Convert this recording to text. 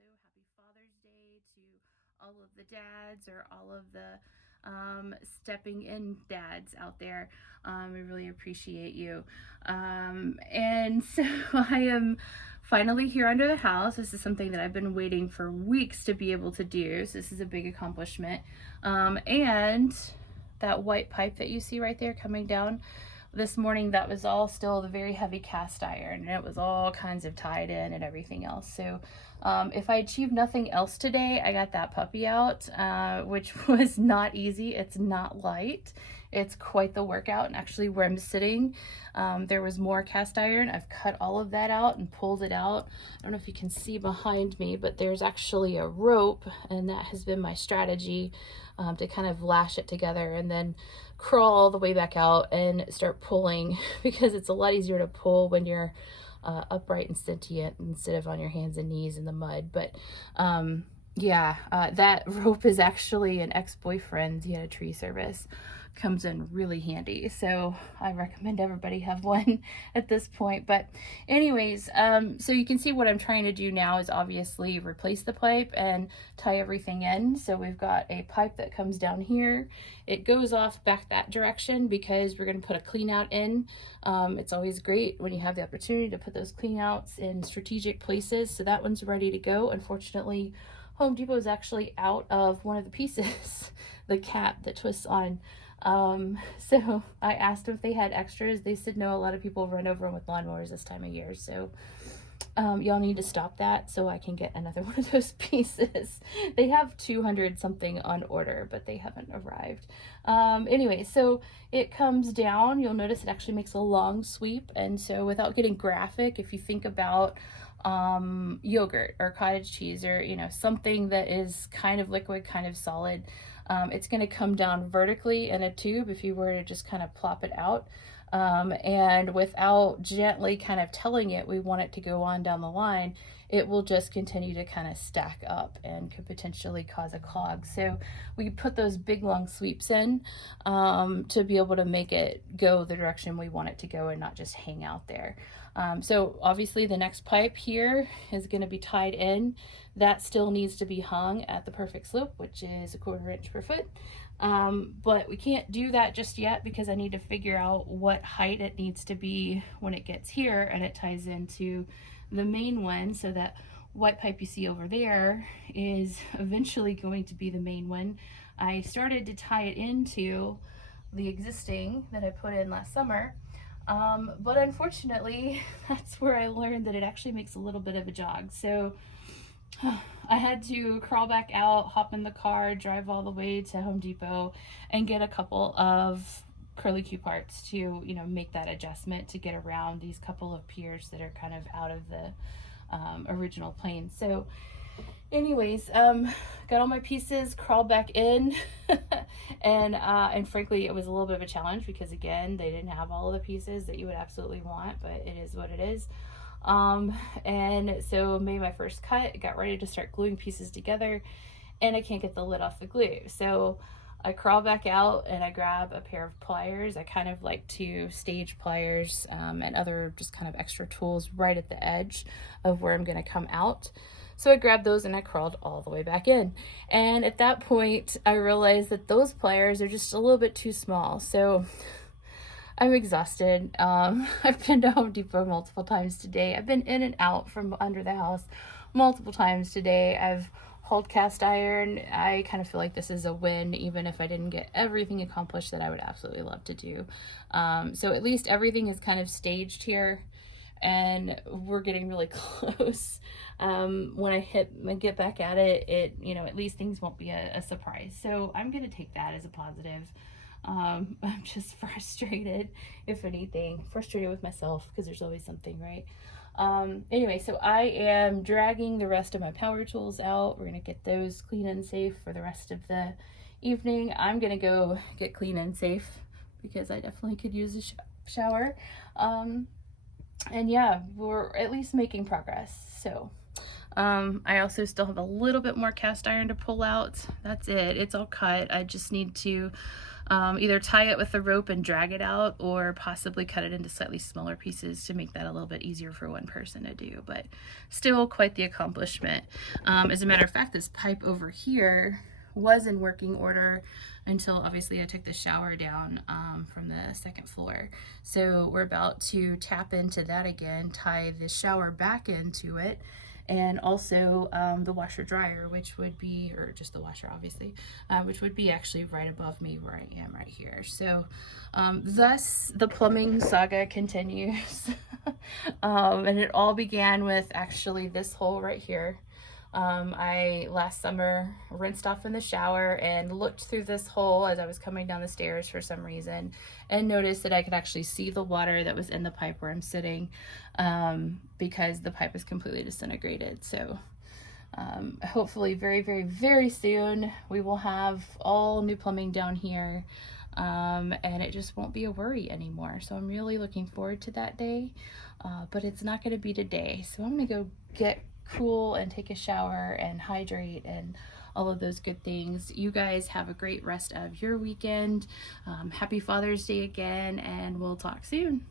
also happy Father's Day to all of the dads or all of the stepping in dads out there. We really appreciate you. And so I am finally here under the house. This is something that I've been waiting for weeks to be able to do. So this is a big accomplishment. And that white pipe that you see right there coming down, this morning that was all still the very heavy cast iron, and it was all kinds of tied in and everything else. So if I achieved nothing else today, I got that puppy out, which was not easy. It's not light. It's quite the workout. And actually where I'm sitting, there was more cast iron. I've cut all of that out and pulled it out. I don't know if you can see behind me, but there's actually a rope, and that has been my strategy to kind of lash it together and then crawl all the way back out and start pulling, because it's a lot easier to pull when you're upright and sentient instead of on your hands and knees in the mud. But that rope is actually an ex-boyfriend's. He had a tree service. Comes in really handy, so I recommend everybody have one at this point. But anyways, so you can see what I'm trying to do now is obviously replace the pipe and tie everything in. So we've got a pipe that comes down here. It goes off back that direction because we're going to put a clean out in. It's always great when you have the opportunity to put those clean outs in strategic places. So that one's ready to go. Unfortunately, Home Depot is actually out of one of the pieces, the cap that twists on. So I asked them if they had extras. They said no. A lot of people run over them with lawnmowers this time of year. So y'all need to stop that so I can get another one of those pieces. They have 200 something on order, but they haven't arrived. Anyway, so it comes down. You'll notice it actually makes a long sweep. And so without getting graphic, if you think about yogurt or cottage cheese, or something that is kind of liquid, kind of solid, it's going to come down vertically in a tube if you were to just kind of plop it out, and without gently kind of telling it we want it to go on down the line, it will just continue to kind of stack up and could potentially cause a clog. So we put those big long sweeps in to be able to make it go the direction we want it to go and not just hang out there. So obviously the next pipe here is going to be tied in. That still needs to be hung at the perfect slope, which is 1/4 inch per foot. But we can't do that just yet because I need to figure out what height it needs to be when it gets here and it ties into the main one. So that white pipe you see over there is eventually going to be the main one. I started to tie it into the existing that I put in last summer. But unfortunately, that's where I learned that it actually makes a little bit of a jog. So I had to crawl back out, hop in the car, drive all the way to Home Depot and get a couple of curly Q parts to, make that adjustment to get around these couple of piers that are kind of out of the original plane. So anyways, got all my pieces, crawled back in, and frankly, it was a little bit of a challenge because again, they didn't have all of the pieces that you would absolutely want, but it is what it is. And so made my first cut, got ready to start gluing pieces together, and I can't get the lid off the glue. So I crawl back out and I grab a pair of pliers. I kind of like to stage pliers and other just kind of extra tools right at the edge of where I'm going to come out. So I grabbed those and I crawled all the way back in. And at that point, I realized that those pliers are just a little bit too small. So I'm exhausted. I've been to Home Depot multiple times today. I've been in and out from under the house multiple times today. I've hauled cast iron. I kind of feel like this is a win, even if I didn't get everything accomplished that I would absolutely love to do. So at least everything is kind of staged here, and we're getting really close. When I get back at it, at least things won't be a surprise. So I'm going to take that as a positive. I'm just frustrated, if anything, frustrated with myself because there's always something, right? Anyway, so I am dragging the rest of my power tools out. We're going to get those clean and safe for the rest of the evening. I'm going to go get clean and safe because I definitely could use a shower. And yeah, we're at least making progress. So I also still have a little bit more cast iron to pull out. That's it. It's all cut. I just need to either tie it with the rope and drag it out, or possibly cut it into slightly smaller pieces to make that a little bit easier for one person to do, but still quite the accomplishment. As a matter of fact, this pipe over here was in working order until obviously I took the shower down from the second floor. So we're about to tap into that again, tie the shower back into it, and also the washer dryer, which would be, or just the washer obviously, which would be actually right above me where I am right here. So thus the plumbing saga continues. And it all began with actually this hole right here. I last summer rinsed off in the shower and looked through this hole as I was coming down the stairs for some reason, and noticed that I could actually see the water that was in the pipe where I'm sitting, because the pipe is completely disintegrated. So hopefully very, very, very soon we will have all new plumbing down here, and it just won't be a worry anymore. So I'm really looking forward to that day, but it's not going to be today. So I'm going to go get cool and take a shower and hydrate and all of those good things. You guys have a great rest of your weekend. Happy Father's Day again, and we'll talk soon.